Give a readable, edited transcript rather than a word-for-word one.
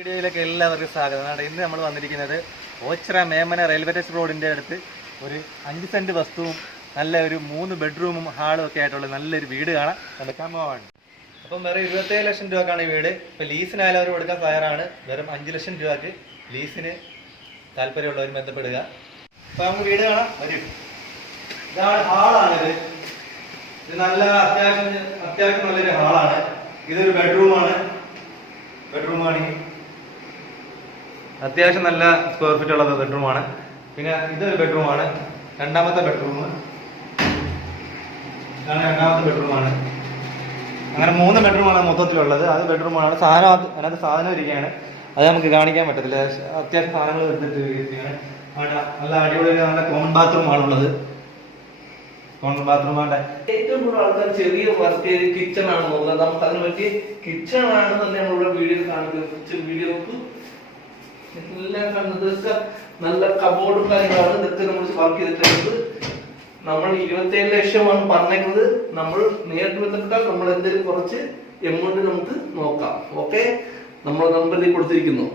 വീഡിയോയിലേക്ക് എല്ലാവർക്കും സ്വാഗതം. ഇന്ന് നമ്മൾ വന്നിരിക്കുന്നത് ഓച്ചിറ മേമന റെയിൽവേ സ്റ്റേഷൻ റോഡിൻ്റെ അടുത്ത് ഒരു 5 സെൻറ്റ് വസ്തുവും നല്ല ഒരു 3 ബെഡ്റൂമും ഹാളും ഒക്കെ ആയിട്ടുള്ള നല്ലൊരു വീട് കാണാൻ കമോൺ. അപ്പം വെറും 27 ലക്ഷം രൂപക്കാണ് ഈ വീട്. ഇപ്പം ലീസിനായാലും അവർ കൊടുക്കാൻ തയ്യാറാണ്. വെറും 5 ലക്ഷം രൂപക്ക് ലീസിന് താല്പര്യമുള്ളവർ ബന്ധപ്പെടുക. അപ്പം നമുക്ക് വീട് കാണാം. വരും. ഇതാണ് ഹാളാണിത്. ഇത് നല്ല അത്യാവശ്യം നല്ലൊരു ഹാളാണ്. ഇതൊരു ബെഡ്റൂമാണ്. അത്യാവശ്യം നല്ല സ്ക്വയർ ഫീറ്റ് ഉള്ള ബെഡ്റൂമാണ്. പിന്നെ ഇതൊരു ബെഡ്റൂമാണ്. രണ്ടാമത്തെ ബെഡ്റൂമാണ്. അങ്ങനെ 3 ബെഡ്റൂമാണ് മൊത്തത്തിലുള്ളത്. അത് ബെഡ്റൂമാണ്. അതിനകത്ത് സാധനം ഇരിക്കുകയാണ്. അത് നമുക്ക് കാണിക്കാൻ പറ്റത്തില്ല. അത്യാവശ്യം സാധനങ്ങൾ എടുത്തിരിക്കുകയാണ്. നല്ല അടിപൊളി നല്ല കോമൺ ബാത്റൂമാണുള്ളത്. ഏറ്റവും കൂടുതൽ ആൾക്കാർ ചെറിയ വർക്ക് കിച്ചൺ ആണ് നോക്കുന്നത്. നമുക്ക് അതിനെ പറ്റി കിച്ചൺ ആണ് തന്നെ നമ്മളിവിടെ വീഡിയോ കാണിക്കുന്നത്. കിച്ചൺ വീഡിയോ നോക്കൂ. എല്ലാം കണ്ടതൊക്കെ നല്ല കബോർഡും കാര്യങ്ങളാണ്. ഇതൊക്കെ നമ്മൾ വർക്ക് ചെയ്തിട്ടുള്ളത്. നമ്മൾ 27 ലക്ഷമാണ് പറഞ്ഞേക്കുന്നത്. നമ്മൾ നേരിട്ട് ബന്ധപ്പെട്ടാൽ നമ്മൾ എന്തെങ്കിലും കുറച്ച് എമൗണ്ട് നമുക്ക് നോക്കാം. ഓക്കെ, നമ്മൾ നമ്പറിൽ കൊടുത്തിരിക്കുന്നു.